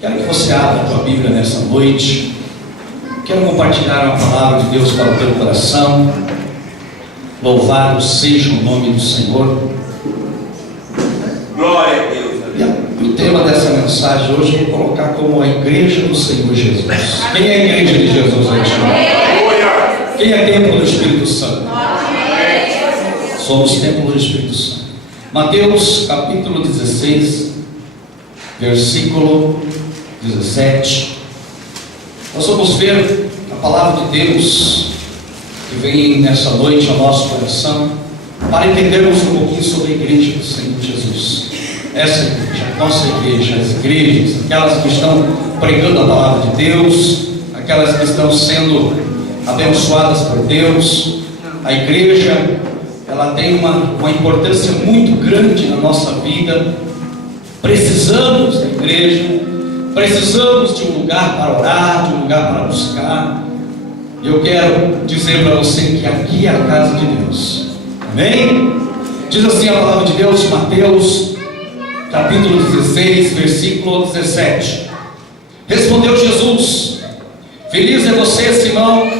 Quero que você abra a tua Bíblia nessa noite. Quero compartilhar uma palavra de Deus para o teu coração. Louvado seja o nome do Senhor. Glória a Deus. E o tema dessa mensagem hoje eu vou colocar como a igreja do Senhor Jesus. Quem é a igreja de Jesus hoje? Quem é templo do Espírito Santo? Somos templo do Espírito Santo. Mateus capítulo 16, versículo 17. Nós vamos ver a palavra de Deus que vem nessa noite ao nosso coração, para entendermos um pouquinho sobre a igreja do Senhor Jesus. Essa igreja, a nossa igreja, as igrejas, aquelas que estão pregando a palavra de Deus, aquelas que estão sendo abençoadas por Deus. A igreja, ela tem uma importância muito grande na nossa vida. Precisamos da igreja, precisamos de um lugar para orar, de um lugar para buscar. E eu quero dizer para você que aqui é a casa de Deus. Amém? Diz assim a palavra de Deus, Mateus capítulo 16, versículo 17. Respondeu Jesus: Feliz é você, Simão,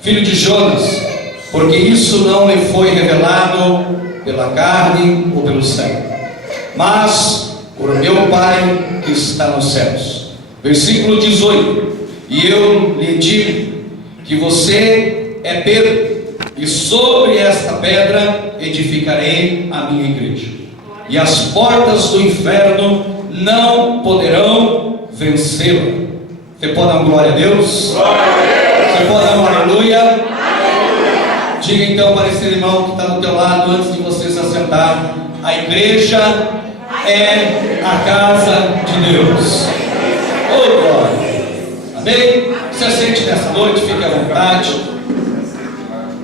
filho de Jonas, porque isso não lhe foi revelado pela carne ou pelo céu, mas por meu Pai que está nos céus. Versículo 18. E eu lhe digo que você é Pedro, e sobre esta pedra edificarei a minha igreja, e as portas do inferno não poderão vencê-la. Você pode dar uma glória a Deus? Glória a Deus. Você pode dar uma aleluia? Aleluia. Diga então para esse irmão que está do teu lado, antes de você se assentar: a igreja é a casa de Deus. Oh, glória. Amém? Se assente nessa noite, fique à vontade.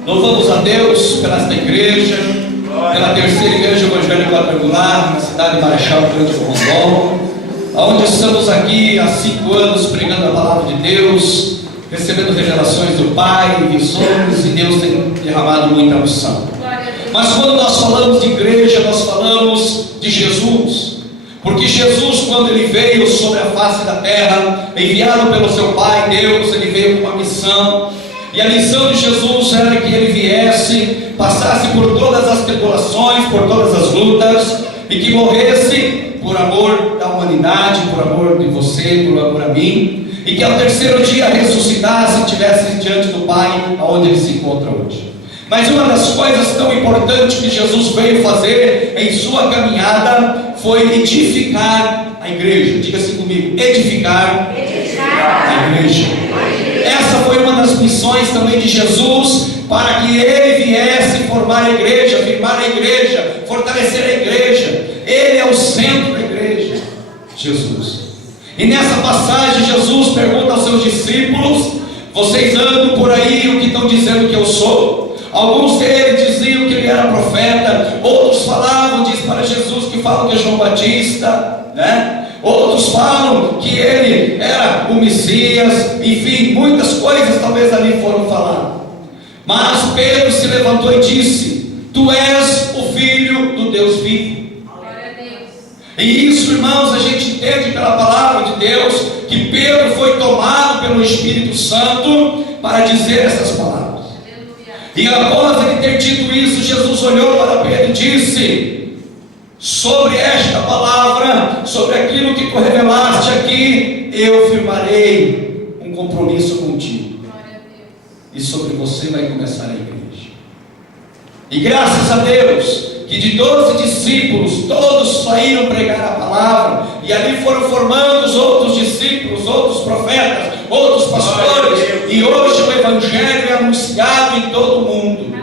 Louvamos a Deus pela esta igreja, pela terceira igreja evangélica quadrangular na cidade de Marechal Cândido Rondon, onde estamos aqui há 5 anos pregando a palavra de Deus, recebendo revelações do Pai, visões, e Deus tem derramado muita unção. Mas quando nós falamos de igreja, nós falamos de Jesus, porque Jesus, quando ele veio sobre a face da terra, enviado pelo seu Pai Deus, ele veio com uma missão. E a missão de Jesus era que ele viesse, passasse por todas as tribulações, por todas as lutas, e que morresse por amor da humanidade, por amor de você, por amor a mim, e que ao terceiro dia ressuscitasse e estivesse diante do Pai, aonde ele se encontra hoje. Mas uma das coisas tão importantes que Jesus veio fazer em sua caminhada foi edificar a igreja. Diga assim comigo: edificar a igreja. Essa foi uma das missões também de Jesus, para que ele viesse formar a igreja, firmar a igreja, fortalecer a igreja. Ele é o centro da igreja, Jesus. E nessa passagem Jesus pergunta aos seus discípulos: vocês andam por aí, o que estão dizendo que eu sou? Alguns deles diziam que ele era profeta, outros falavam, diz para Jesus, que falam que é João Batista, né? Outros falam que ele era o Messias, enfim, muitas coisas talvez ali foram faladas. Mas Pedro se levantou e disse: Tu és o Filho do Deus vivo. Glória a Deus. E isso, irmãos, a gente entende pela palavra de Deus, que Pedro foi tomado pelo Espírito Santo para dizer essas palavras. E após ele ter dito isso, Jesus olhou para Pedro e disse: sobre esta palavra, sobre aquilo que tu revelaste aqui, eu firmarei um compromisso contigo. E sobre você vai começar a igreja. E graças a Deus, que de 12 discípulos, todos saíram pregar a palavra, e ali foram formando os outros discípulos, outros profetas, outros pastores, e hoje o Evangelho é anunciado em todo o mundo.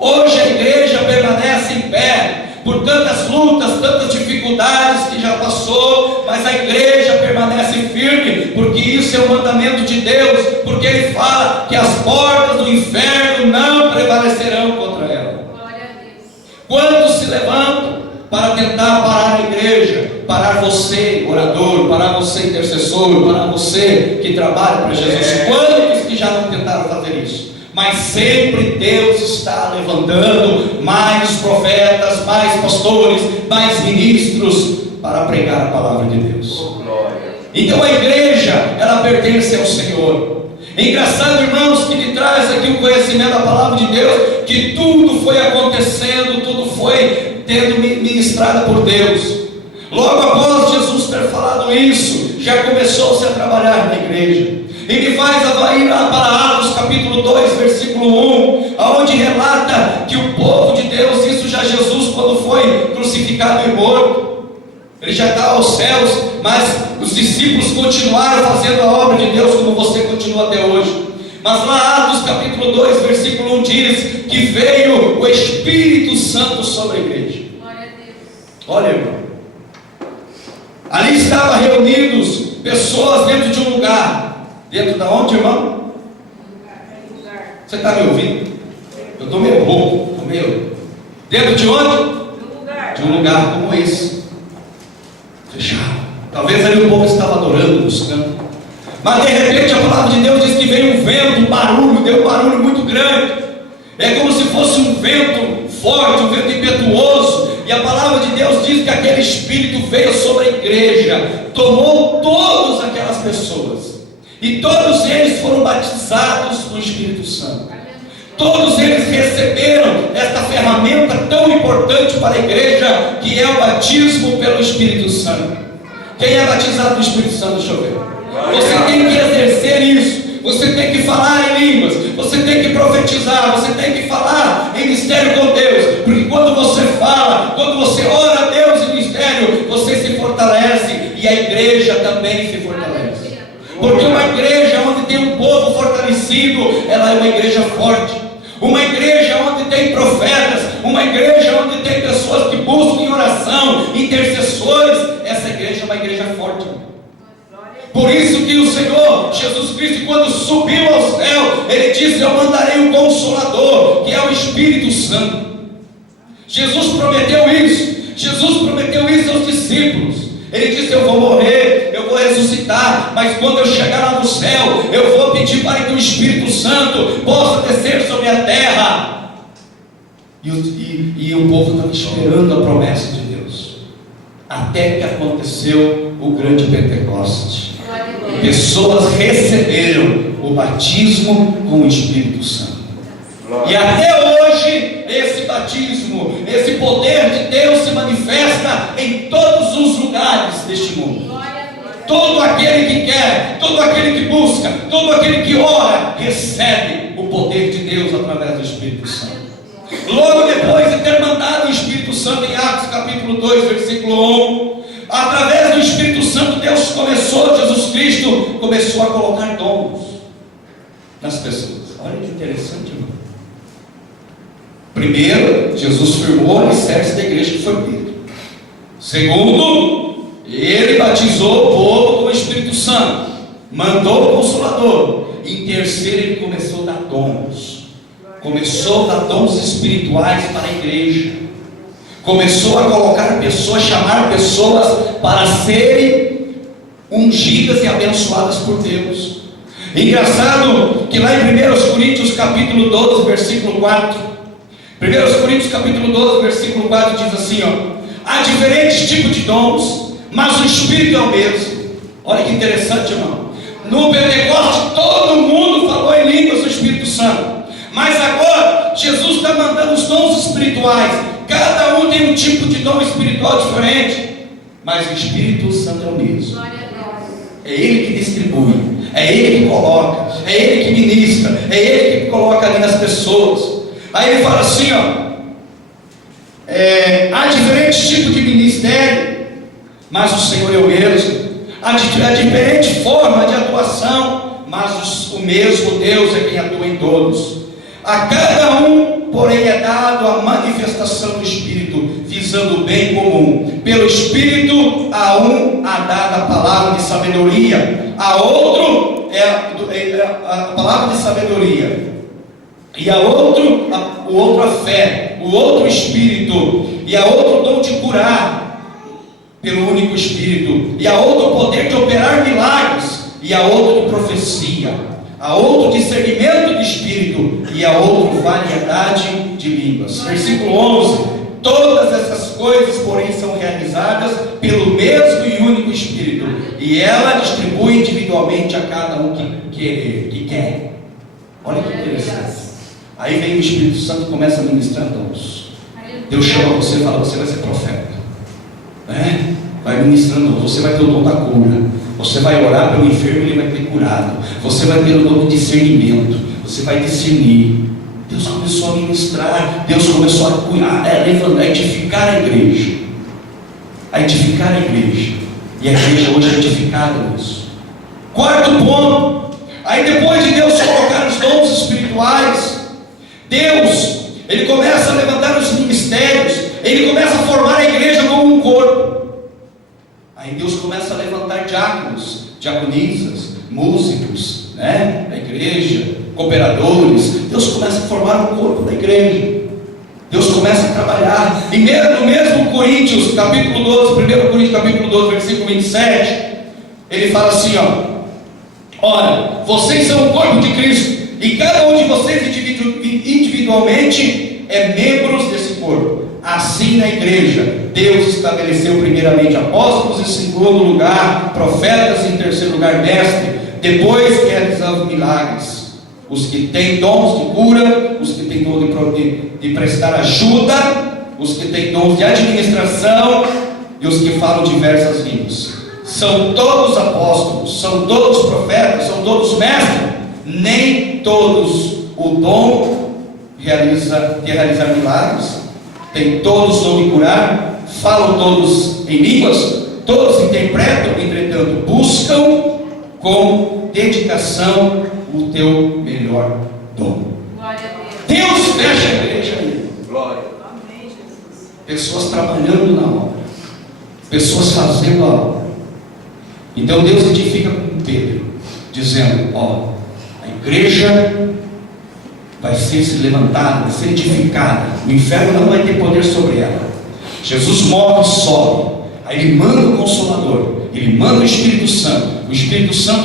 Hoje a igreja permanece em pé, por tantas lutas, tantas dificuldades que já passou, mas a igreja permanece firme, porque isso é o mandamento de Deus, porque Ele fala que as portas do inferno não prevalecerão contra ela. Quantos se levantam para tentar parar a igreja, parar você, orador, parar você, intercessor, parar você que trabalha para Jesus? Quantos que já não tentaram fazer isso? Mas sempre Deus está levantando mais profetas, mais pastores, mais ministros para pregar a palavra de Deus. Então a igreja, ela pertence ao Senhor. Engraçado, irmãos, que lhe traz aqui o conhecimento da palavra de Deus, que tudo foi acontecendo, tudo foi tendo ministrado por Deus. Logo após Jesus ter falado isso, já começou-se a trabalhar na igreja. E me faz ir lá para Atos capítulo 2, versículo 1, onde relata que o povo de Deus, isso já Jesus quando foi crucificado e morto, ele já estava aos céus, mas os discípulos continuaram fazendo a obra de Deus como você continua até hoje. Mas lá Atos capítulo 2, versículo 1 diz que veio o Espírito Santo sobre a igreja. Olha, irmão, ali estavam reunidos pessoas dentro de um lugar. Dentro da onde, irmão? Você está me ouvindo? Eu estou meio rouco, estou meio... Dentro de onde? De um lugar como esse. Fechado. Talvez ali o povo estava adorando, buscando. Mas de repente a palavra de Deus diz que veio um vento, um barulho, deu um barulho muito grande. É como se fosse um vento forte, um vento impetuoso. E a palavra de Deus diz que aquele Espírito veio sobre a igreja, tomou todas aquelas pessoas. E todos eles foram batizados no Espírito Santo. Todos eles receberam esta ferramenta tão importante para a igreja, que é o batismo pelo Espírito Santo. Quem é batizado no Espírito Santo? Deixa eu ver. Você tem que exercer isso. Você tem que falar em línguas. Você tem que profetizar. Você tem que falar em mistério com Deus. Porque quando você fala, quando você ora a Deus em mistério, você se fortalece. E a igreja também se fortalece. Porque uma igreja onde tem um povo fortalecido, ela é uma igreja forte. Uma igreja onde tem profetas, uma igreja onde tem pessoas que buscam em oração, intercessores, essa igreja é uma igreja forte. Por isso que o Senhor Jesus Cristo, quando subiu ao céu, Ele disse: eu mandarei um Consolador, que é o Espírito Santo. Jesus prometeu isso. Jesus prometeu isso aos discípulos. Ele disse: eu vou morrer, eu vou ressuscitar, mas quando eu chegar lá no céu, eu vou pedir para que o Espírito Santo possa descer sobre a terra. E o povo estava esperando a promessa de Deus, até que aconteceu o grande Pentecostes. Pessoas receberam o batismo com o Espírito Santo. E até hoje, esse batismo, esse poder de Deus se manifesta em todos os lugares deste mundo. Todo aquele que quer, todo aquele que busca, todo aquele que ora, recebe o poder de Deus através do Espírito Santo. Logo depois de ter mandado o Espírito Santo em Atos capítulo 2, versículo 1, através do Espírito Santo, Deus começou, Jesus Cristo começou a colocar dons nas pessoas. Olha que interessante, irmão. Primeiro, Jesus firmou o alicerce da igreja, que foi Pedro. Segundo, Ele batizou o povo com o Espírito Santo, mandou o Consolador. Em terceiro, Ele começou a dar dons. Começou a dar dons espirituais para a igreja. Começou a colocar pessoas, chamar pessoas para serem ungidas e abençoadas por Deus. Engraçado que lá em 1 Coríntios capítulo 12, versículo 4, 1 Coríntios capítulo 12, versículo 4 diz assim, há diferentes tipos de dons, mas o Espírito é o mesmo. Olha que interessante, irmão. No Pentecoste todo mundo falou em línguas do Espírito Santo, mas agora Jesus está mandando os dons espirituais. Cada um tem um tipo de dom espiritual diferente, mas o Espírito Santo é o mesmo. É Ele que distribui, é Ele que coloca, é Ele que ministra, é Ele que coloca ali nas pessoas. Aí ele fala assim, há diferentes tipos de ministério, mas o Senhor é o mesmo. Há diferente forma de atuação, mas o mesmo Deus é quem atua em todos. A cada um, porém, é dado a manifestação do Espírito, visando o bem comum. Pelo Espírito, a um há dada a palavra de sabedoria, a outro a palavra de sabedoria, e a outro, o outro a fé, o outro Espírito, e a outro dom de curar, pelo único Espírito, e a outro poder de operar milagres, e a outro de profecia, a outro discernimento de Espírito, e a outro variedade de línguas. Versículo 11: todas essas coisas, porém, são realizadas pelo mesmo e único Espírito, e ela distribui individualmente a cada um que quer. Olha que interessante. Aí vem o Espírito Santo e começa a ministrar dons. Deus chama você e fala: você vai ser profeta, né? Vai ministrando, você vai ter o dom da cura, você vai orar pelo enfermo e ele vai ter curado, você vai ter o dom de discernimento, você vai discernir. Deus começou a ministrar, Deus começou a cuidar, a edificar a igreja, e a igreja hoje é edificada nisso. Quarto ponto, aí depois de Deus colocar os dons espirituais, Deus, Ele começa a levantar os ministérios, Ele começa a formar a igreja como um corpo. Aí Deus começa a levantar diáconos, diaconisas, músicos, né, da igreja, cooperadores. Deus começa a formar o corpo da igreja. Deus começa a trabalhar. E no mesmo Coríntios, capítulo 12, 1 Coríntios capítulo 12, versículo 27, ele fala assim, ora, vocês são o corpo de Cristo, e cada um de vocês individualmente é membros desse corpo. Assim na igreja, Deus estabeleceu primeiramente apóstolos, em segundo lugar profetas, em terceiro lugar mestre, depois realizando milagres, os que têm dons de cura, os que têm dom de prestar ajuda, os que têm dons de administração e os que falam diversas línguas. São todos apóstolos, são todos profetas, são todos mestres. Nem todos o dom de realizar milagres, tem todos o dom de curar, falam todos em línguas, todos interpretam, entretanto buscam com dedicação o teu melhor dom. Deus fecha a igreja aí. Glória. Pessoas trabalhando na obra, pessoas fazendo a obra. Então Deus edifica com Pedro, dizendo: a igreja vai ser levantada, vai ser edificada, o inferno não vai ter poder sobre ela. Jesus morre, sobe, aí Ele manda o Consolador, Ele manda o Espírito Santo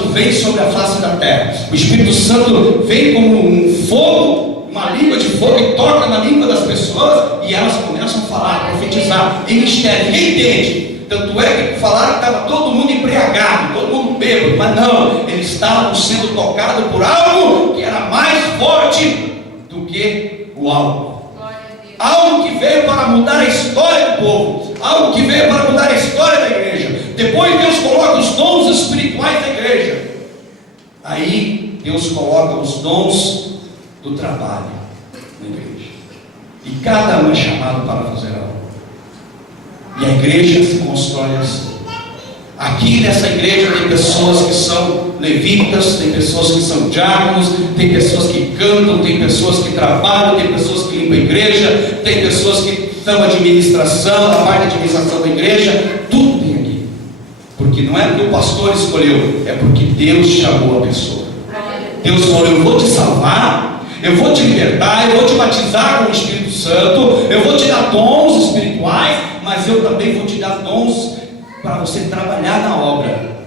vem sobre a face da terra, o Espírito Santo vem como um fogo, uma língua de fogo, e toca na língua das pessoas, e elas começam a falar, a profetizar, em mistério, ninguém entende. Tanto é que falaram que estava todo mundo embriagado, todo mundo bêbado, mas não, eles estavam sendo tocados por algo que era mais forte do que o álcool. Algo que veio para mudar a história do povo, algo que veio para mudar a história da igreja. Depois Deus coloca os dons espirituais da igreja. Aí Deus coloca os dons do trabalho na igreja. E cada um é chamado para fazer algo. E a igreja se constrói assim. Aqui nessa igreja tem pessoas que são levitas, tem pessoas que são diáconos, tem pessoas que cantam, tem pessoas que trabalham, tem pessoas que limpam a igreja, tem pessoas que estão administração, a parte de administração da igreja, tudo tem aqui. Porque não é porque o pastor escolheu, é porque Deus chamou a pessoa. Deus falou: eu vou te salvar, eu vou te libertar, eu vou te batizar com o Espírito Santo, eu vou te dar dons espirituais, mas eu também vou te dar dons para você trabalhar na obra,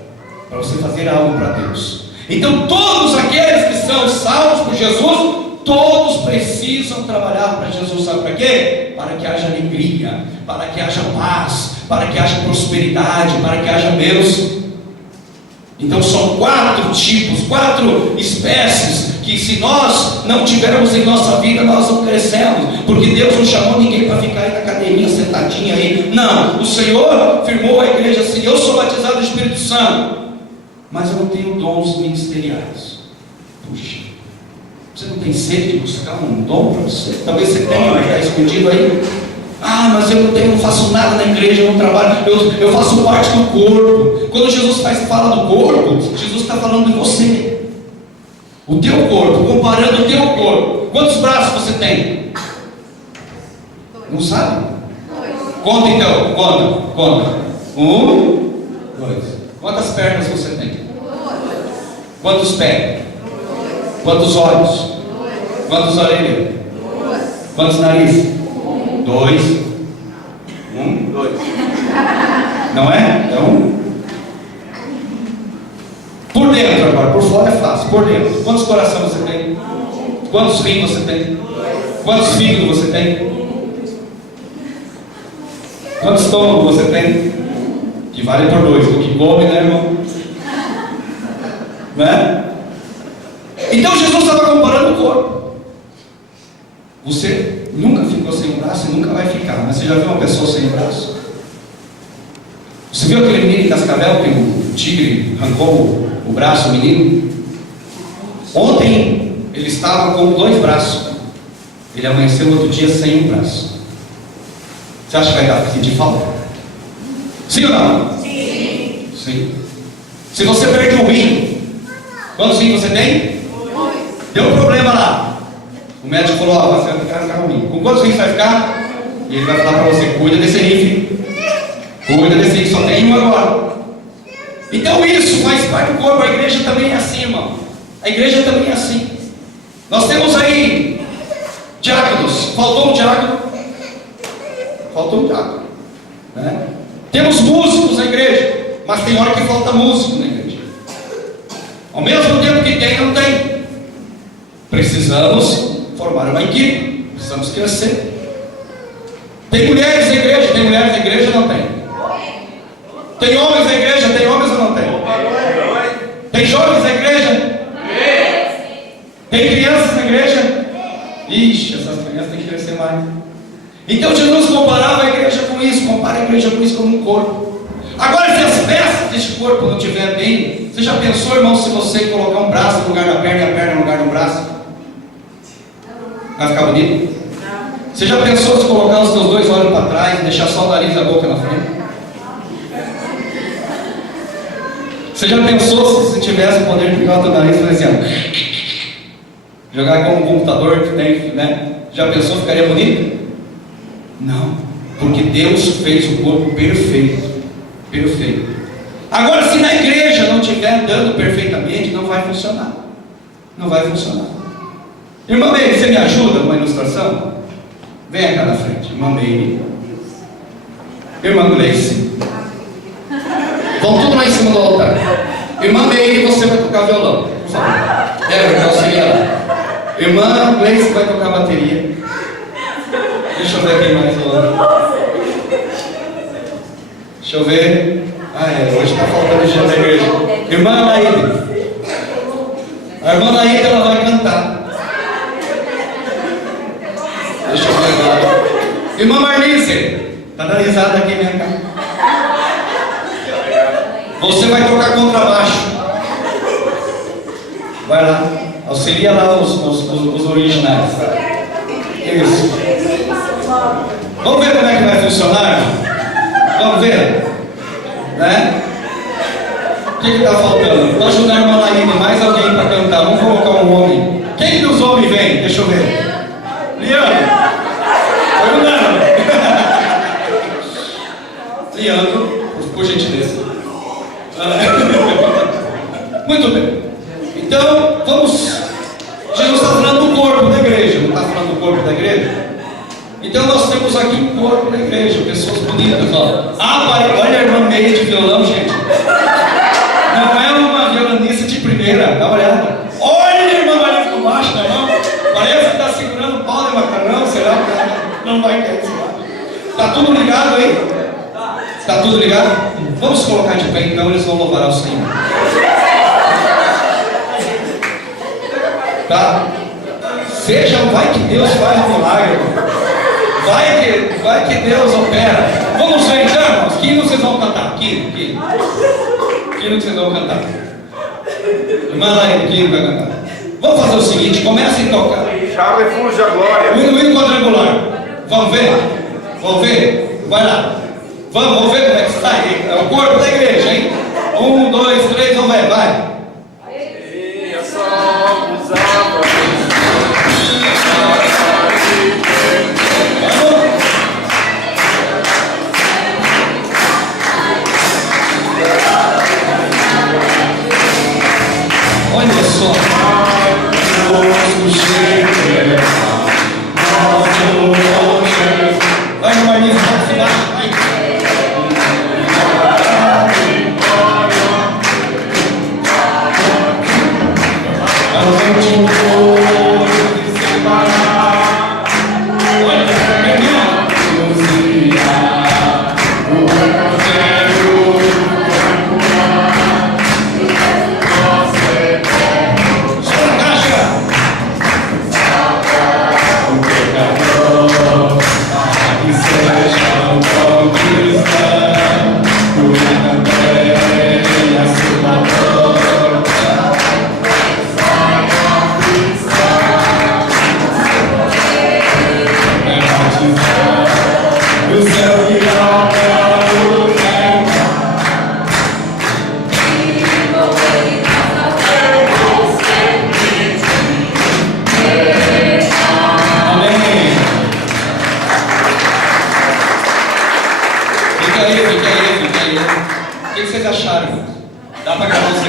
para você fazer algo para Deus. Então todos aqueles que são salvos por Jesus, todos precisam trabalhar para Jesus. Sabe para quê? Para que haja alegria, para que haja paz, para que haja prosperidade, para que haja bênção. Então são 4 tipos, 4 espécies, que se nós não tivermos em nossa vida, nós não crescemos, porque Deus não chamou ninguém para ficar aí na cadeirinha, sentadinha aí. Não, o Senhor firmou a igreja assim: eu sou batizado do Espírito Santo, mas eu não tenho dons ministeriais. Puxa, você não tem sede de buscar um dom para você? Talvez você tenha, mas está escondido aí. Ah, mas eu não faço nada na igreja, eu não trabalho, eu faço parte do corpo. Quando Jesus fala do corpo, Jesus está falando de você. O teu corpo, comparando o teu corpo. Quantos braços você tem? Não sabe? Conta então, conta. 1, 2. Quantas pernas você tem? Quantos pés? Quantos olhos? Quantas orelhas? Quantos narizes? 2. 1, 2. Não é? Então, por dentro agora, por fora é fácil. Por dentro, quantos corações você tem? Quantos rins você tem? Quantos fígados você tem? Quantos estômagos você tem? vale por dois, o que come, né, irmão? Né? Então Jesus estava comparando o corpo. Você nunca ficou sem um braço e nunca vai ficar, mas você já viu uma pessoa sem um braço? Você viu aquele menino em Cascavel que o tigre arrancou o braço, o menino? Ontem ele estava com 2 braços. Ele amanheceu no outro dia sem um braço. Você acha que vai dar sentir falta? Sim ou não? Sim. Sim. Se você perde um rim, quantos rins você tem? 2. Deu um problema lá. O médico falou: ó, você vai ficar com um rim. Com quantos rins vai ficar? E ele vai falar para você: cuida desse rim, filho. Cuida desse rim, só tem um agora. Então isso faz parte do corpo. A igreja também é assim, irmão. A igreja também é assim. Nós temos aí diáconos. Faltou um diácono. Faltou um diácono, né? Temos músicos na igreja, mas tem hora que falta músico na igreja. Ao mesmo tempo que tem, não tem. Precisamos formar uma equipe. Precisamos crescer. Tem mulheres na igreja? Tem mulheres na igreja ou não tem? Tem homens na igreja? Tem homens ou não tem? Tem jovens na igreja? Tem crianças na igreja? Ixi, essas crianças têm que crescer mais. Então Jesus comparava a igreja com isso. Compara a igreja com isso como um corpo. Agora, se as peças deste corpo não estiverem bem, você já pensou, irmão, se você colocar um braço no lugar da perna e a perna no lugar do braço? Vai ficar bonito? Você já pensou se colocar os seus 2 olhos para trás e deixar só o nariz e a boca na frente? Você já pensou se você tivesse o poder de pegar o teu nariz e fazer assim, jogar como um computador que tem, né? Já pensou, ficaria bonito? Não, porque Deus fez o corpo perfeito. Perfeito. Agora, se na igreja não estiver andando perfeitamente, não vai funcionar. Não vai funcionar. Irmã Meire, você me ajuda com uma ilustração? Venha cá na frente. Irmã Meire. Irmã Gleice. Vão tudo lá em cima do altar. Irmã Meire, você vai tocar violão, por favor. Vai auxiliar lá. Irmã Gleice vai tocar bateria. Deixa eu ver quem mais lá. Deixa eu ver. Hoje está faltando gente na igreja. Irmã Laíde. A irmã Laíde, ela vai cantar. Deixa eu ver agora. Irmã Marlice. Está dando risada aqui, minha cara. Você vai tocar contrabaixo. Vai lá. Auxilia lá os originais. Isso. Vamos ver como é que vai funcionar? Vamos ver? Né? O que está faltando? Para ajudar a irmã Laíne, mais alguém para cantar. Vamos colocar um homem. Quem dos homens vem? Deixa eu ver. Leandro. Foi o Leandro. Leandro, por gentileza. Muito bem. Então, vamos. Jesus está falando do corpo da igreja, não está falando do corpo da igreja? Então nós temos aqui um corpo da igreja, pessoas bonitas, ó. Olha a irmã Meire de violão, gente. Não é uma violinista de primeira, dá uma olhada. Olha a irmã Maria por baixo da mão. Parece que está segurando pau de macarrão, será que não vai cair? Está tudo ligado aí? Está tudo ligado? Vamos colocar de pé então, eles vão louvar ao Senhor. Tá? Vai que Deus faz um milagre. Vai que Deus opera. Vamos ver então, irmãos. Que hino vocês vão cantar? Que hino vocês vão cantar? Irmã Laíde, que hino vai cantar? Vamos fazer o seguinte, comecem a tocar. Chave fuge a glória. O hino quadrangular. Vamos ver? Vamos ver? Vai lá. Vamos ver como é que está aí. É o corpo da igreja, hein? 1, 2, 3, vamos ver, vai. Olha só. Vai, Marlinhos, vai se baixo. Olha,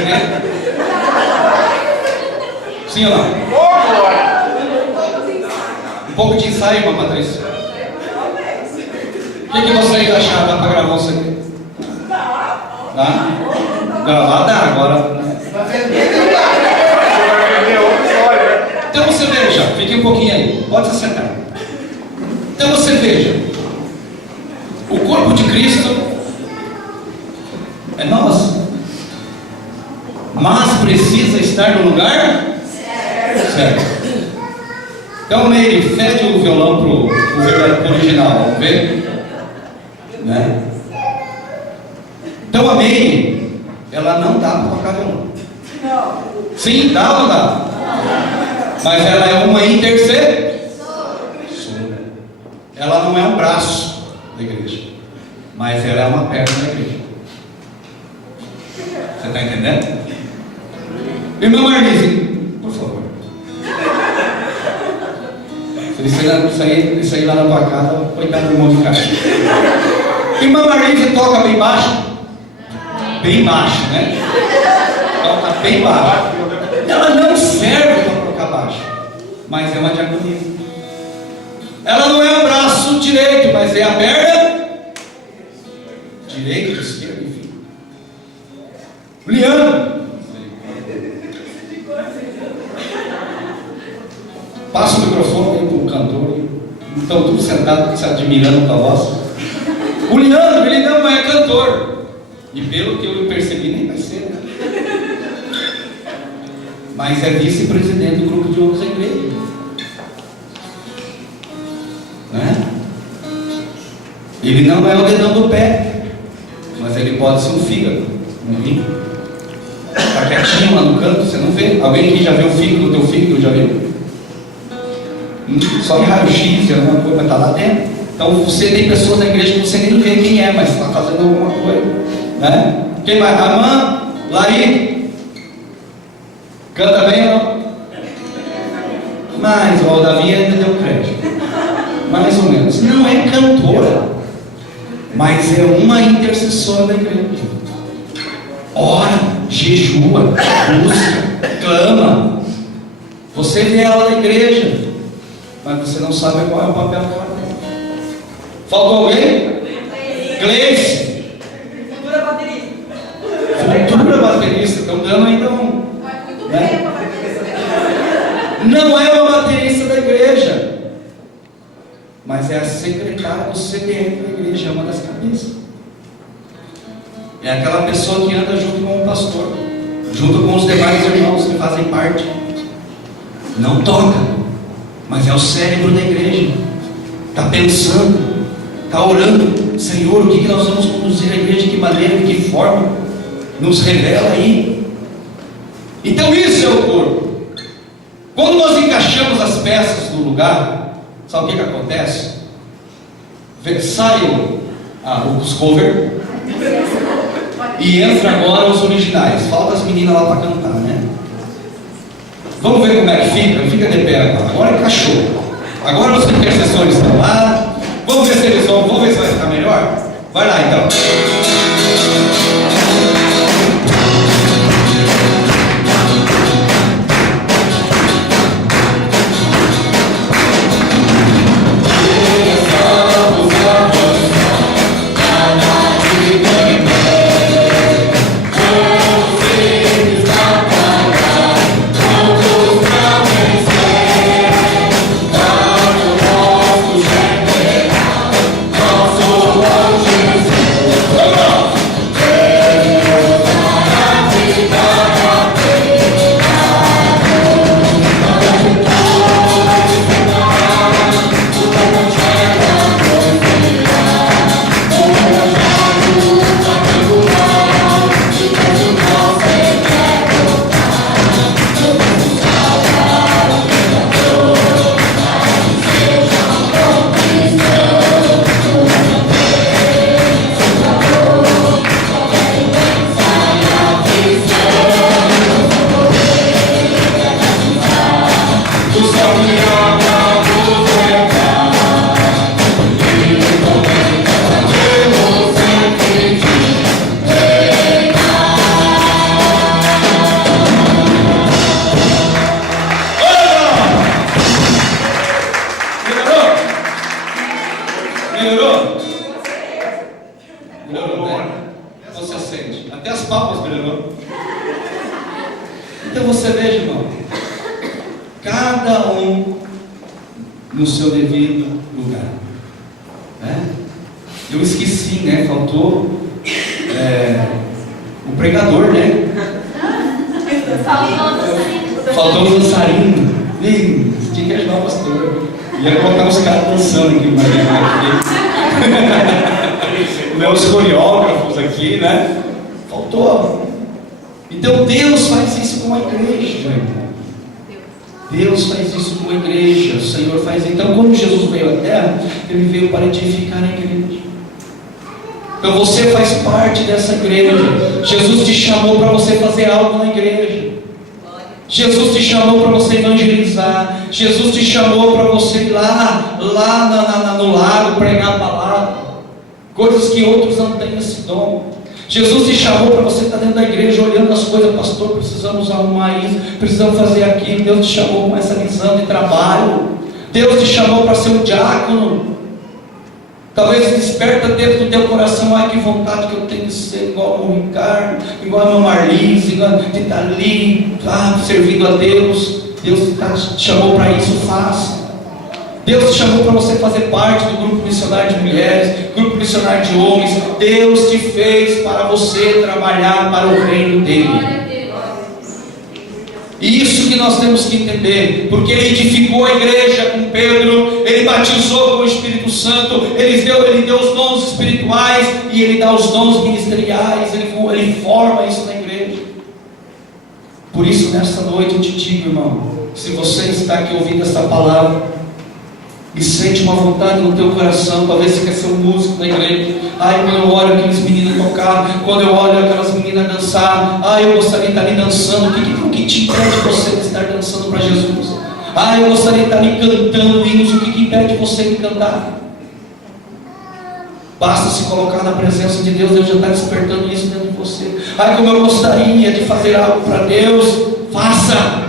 crê? Sim ou não? Um pouco de ensaio, irmã Patrícia. O que vocês acharam? Dá para gravar um segredo? Dá? Gravar dá, agora. Então você veja, fique um pouquinho aí, pode se sentar. Então você veja, o corpo de Cristo é nós, mas precisa estar no lugar certo. Então, Meire, fede o violão pro original, vamos ver? Né? Então, a Meire, ela não dá para tocar violão. Sim, dá ou não dá? Mas ela é uma intercessora. Ela não é um braço da igreja, mas ela é uma perna da igreja. Você está entendendo? Irmã Marlise, por favor. Isso aí lá na tua casa, coitado do irmão de caixa. Irmã Marlise toca bem baixo? Bem baixo, né? Toca bem baixo. Ela não serve para tocar baixo, mas é uma diaconisa. Ela não é o braço direito, mas é a perna direito, esquerdo, enfim. Liano, passa o microfone para o cantor. Estão todos sentados se admirando com a voz. O Liano, ele não é cantor, e pelo que eu percebi, nem vai ser, né? Mas é vice-presidente do grupo de outros da igreja, né? Ele não é o dedão do pé, mas ele pode ser um fígado, um rim. Está quietinho lá no canto, você não vê. Alguém aqui já viu o fígado do teu fígado? Já viu? Só em raio-x, alguma coisa, mas está lá dentro. Então você tem pessoas na igreja que você nem vê quem é, mas está fazendo alguma coisa, né? Quem mais? Amã, Lari. Canta bem ou não? Mas o Davi ainda deu crédito. Mais ou menos. Não é cantora, mas é uma intercessora da igreja. Ora, jejua, busca, clama. Você vê ela na igreja, mas você não sabe qual é o papel dela. Faltou alguém? Gleice. Futura baterista. Futura baterista. Estão dando ainda um. Né? Não é uma baterista da igreja, mas é a secretária do CBN da igreja, é uma das cabeças. É aquela pessoa que anda junto com o pastor, junto com os demais irmãos que fazem parte. Não toca, mas é o cérebro da igreja. Está pensando, está orando. Senhor, o que nós vamos conduzir a igreja? De que maneira, de que forma? Nos revela aí. Então isso é o corpo. Quando nós encaixamos as peças no lugar, sabe o que acontece? Saem os covers e entra agora os originais. Falta as meninas lá para cantar, né? Vamos ver como é que fica? Fica de pé agora. Agora encaixou. Agora os intercessores estão lá. Vamos ver se eles vão. Vamos ver se vai ficar melhor. Vai lá então. Então você veja, irmão, cada um no seu devido lugar, né? Eu esqueci, né? Faltou o pregador, né? Faltou o dançarino. Tinha que ajudar o pastor. Ia colocar os caras dançando aqui, os coreógrafos aqui, né? Faltou. Então Deus faz isso com a igreja. Deus faz isso com a igreja. O Senhor faz. Então, quando Jesus veio à terra, Ele veio para edificar a igreja. Então você faz parte dessa igreja. Jesus te chamou para você fazer algo na igreja. Jesus te chamou para você evangelizar. Jesus te chamou para você ir lá no lago pregar a palavra. Coisas que outros não têm esse dom. Jesus te chamou para você estar dentro da igreja olhando as coisas. Pastor, precisamos arrumar isso, precisamos fazer aquilo. Deus te chamou com essa visão de trabalho. Deus te chamou para ser um diácono. Talvez desperta dentro do teu coração: ai, que vontade que eu tenho de ser igual ao Ricardo, igual a minha Marlise, de estar ali, servindo a Deus. Deus te chamou para isso, faça. Deus te chamou para você fazer parte do grupo missionário de mulheres, grupo missionário de homens. Deus te fez para você trabalhar para o reino dele. E isso que nós temos que entender, porque Ele edificou a igreja com Pedro, Ele batizou com o Espírito Santo, Ele deu os dons espirituais e Ele dá os dons ministeriais, Ele forma isso na igreja. Por isso, nesta noite eu te digo, irmão, se você está aqui ouvindo esta palavra e sente uma vontade no teu coração, talvez você quer ser um músico na igreja. Ai, quando eu olho aqueles meninos tocar, quando eu olho aquelas meninas dançar, ai, eu gostaria de estar ali dançando. O que te impede você de estar dançando para Jesus? Ai, eu gostaria de estar ali cantando hinos. O que impede você de cantar? Basta se colocar na presença de Deus. Deus já está despertando isso dentro de você. Ai, como eu gostaria de fazer algo para Deus. Faça.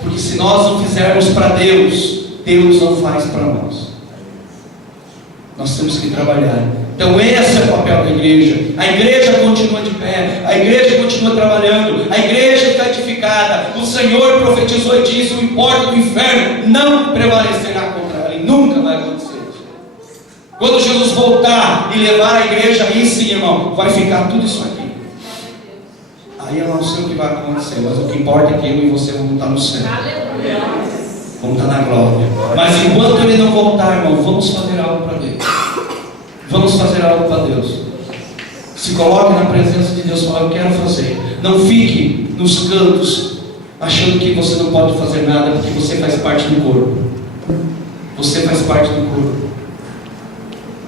Porque se nós não fizermos para Deus, Deus não faz para nós. Nós temos que trabalhar. Então esse é o papel da igreja. A igreja continua de pé, a igreja continua trabalhando, a igreja está edificada. O Senhor profetizou e disse: o porta do inferno não prevalecerá contra ela. E nunca vai acontecer. Quando Jesus voltar e levar a igreja, aí sim, irmão, vai ficar tudo isso aqui. Aí eu não sei o que vai acontecer, mas o que importa é que eu e você vamos estar no céu. Vamos estar na glória. Mas enquanto Ele não voltar, irmão, vamos fazer algo para Deus. Vamos fazer algo para Deus. Se coloque na presença de Deus e fale: eu quero fazer. Não fique nos cantos achando que você não pode fazer nada, porque você faz parte do corpo. Você faz parte do corpo.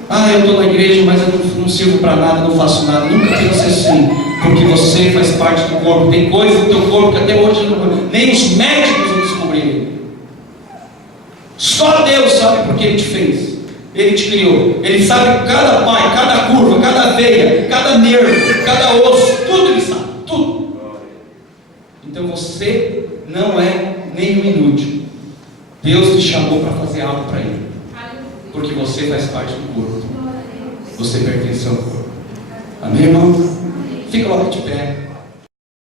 Ah, eu estou na igreja, mas eu não sirvo para nada, não faço nada. Nunca pense assim, porque você faz parte do corpo. Tem coisas no teu corpo que até hoje nem os médicos não descobriram. Só Deus sabe porque Ele te fez. Ele te criou. Ele sabe cada pai, cada curva, cada veia, cada nervo, cada osso. Tudo Ele sabe, tudo. Então você não é nenhum inútil. Deus te chamou para fazer algo para Ele, porque você faz parte do corpo. Você pertence ao corpo. Amém, irmão? Fica logo de pé.